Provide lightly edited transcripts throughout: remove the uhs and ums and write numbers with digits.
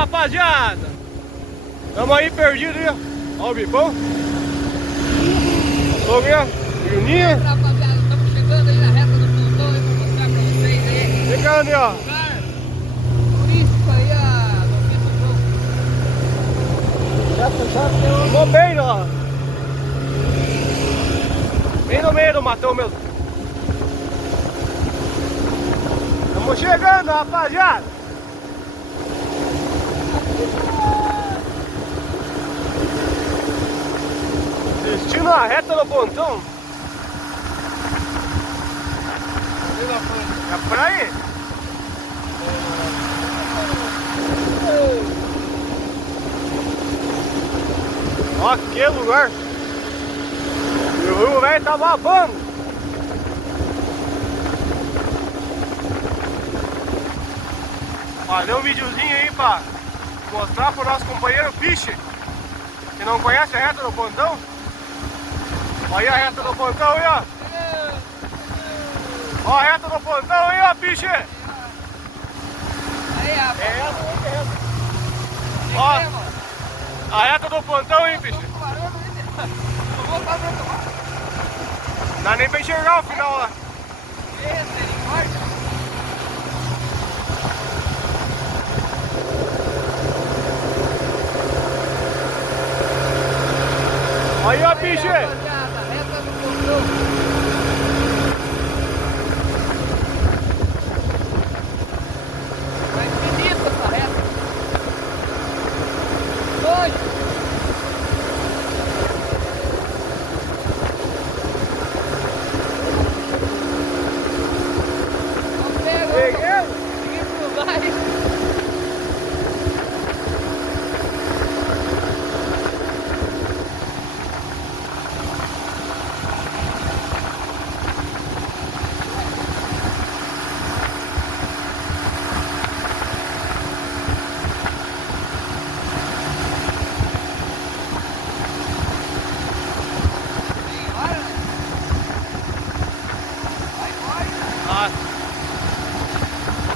rapaziada! Tamo aí perdido aí, ó. Ó o bipão. Passou mesmo, Juninho. Rapaziada, estamos chegando aí na reta do pontão aí pra mostrar pra vocês aí. Chegando aí, ó. Lugar turístico aí, a Vamos bem, ó. Bem no meio do matão mesmo. Estamos chegando, rapaziada. Destino a reta do pontão. É por aí. Ó, que lugar. E o rio velho tá babando. Fazer um videozinho aí pra mostrar pro nosso companheiro Piche, que não conhece a reta do pontão. Olha a reta do pontão aí, ó. Ó a reta do pontão aí, ó, Piche. Aí, rapaz. É essa, é essa. Ó, a reta do pontão aí, Piche. Não vou fazer tomar. Não dá nem pra enxergar o final lá. Aí, ó, Piche. Rapaziada, reta do pontão. Mas bonita essa reta. Hoje.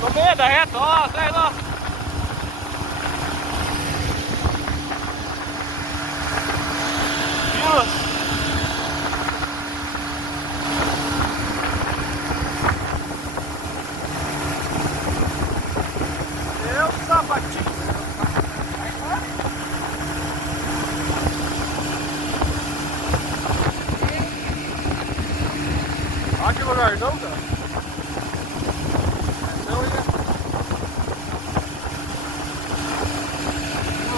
No meio da reta, ó, atrás lá. Nossa. É o sapatinho. Olha que lugarzão, cara.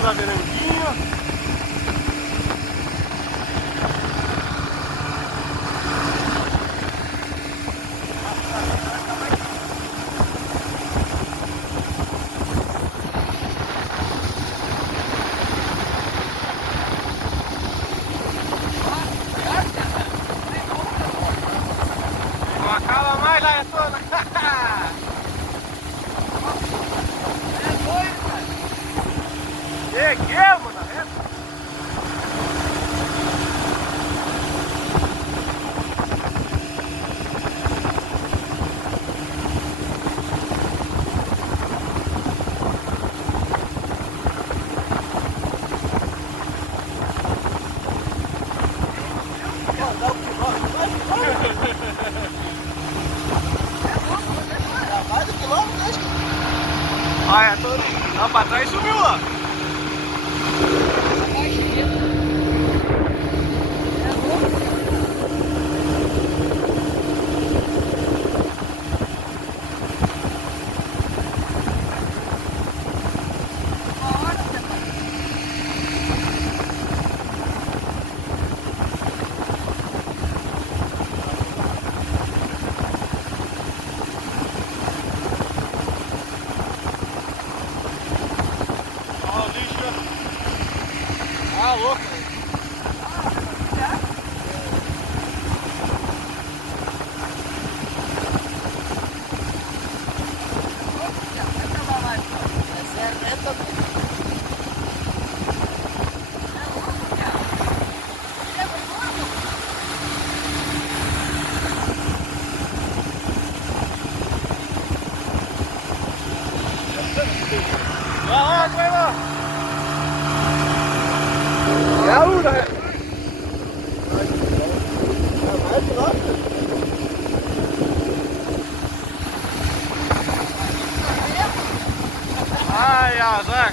Da Verandinha. Não acaba mais lá, é toda. Cheguemos na reta. Mais do quilômetro, acho que. Ah, é, tô lá pra trás sumiu lá. Ó, o lixo. Ah, louco. Lá, vai lá. É a luna, né? Ai, azar.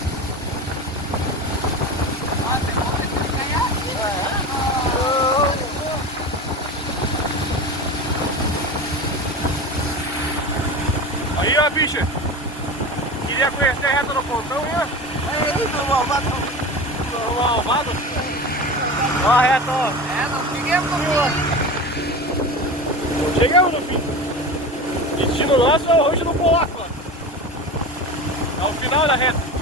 Aí, ó, bicha. Queria conhecer a reta do pontão, hein? Aí, tô malvado. Tô malvado. Ó a reta, ó. É, não cheguemos no fim. Não chegamos no fim. Destino nosso é o Rancho do Polaco, ó. É o final da reta.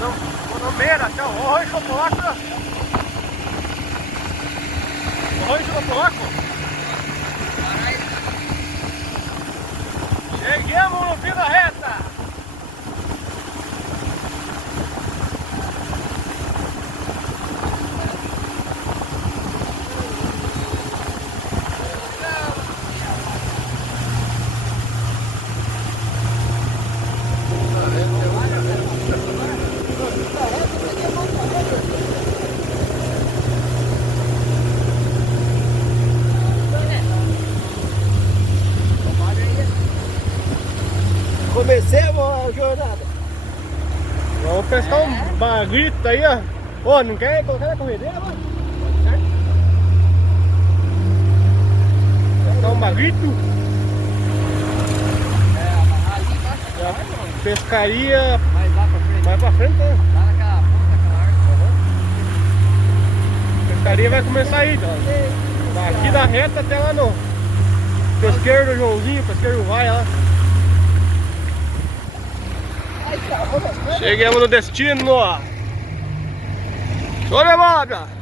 Não, Monomeira, até o Rancho do Polaco. O Rancho do Polaco. Chegamos no fim da reta. Comecemos a jornada. Vamos pescar um bagrito aí, ó. Ô, não quer colocar na corredeira, mano? Certo? Pescar um bagrito. É, amarrar ali embaixo da árvore, mano. Pescaria Mais lá pra frente. mais pra frente, né? Lá naquela ponta daquela árvore. Pescaria vai começar aí, ó. Daqui da reta até lá no pesqueiro do Joãozinho, pesqueiro do Vai lá. Chegamos no destino. Show de bola!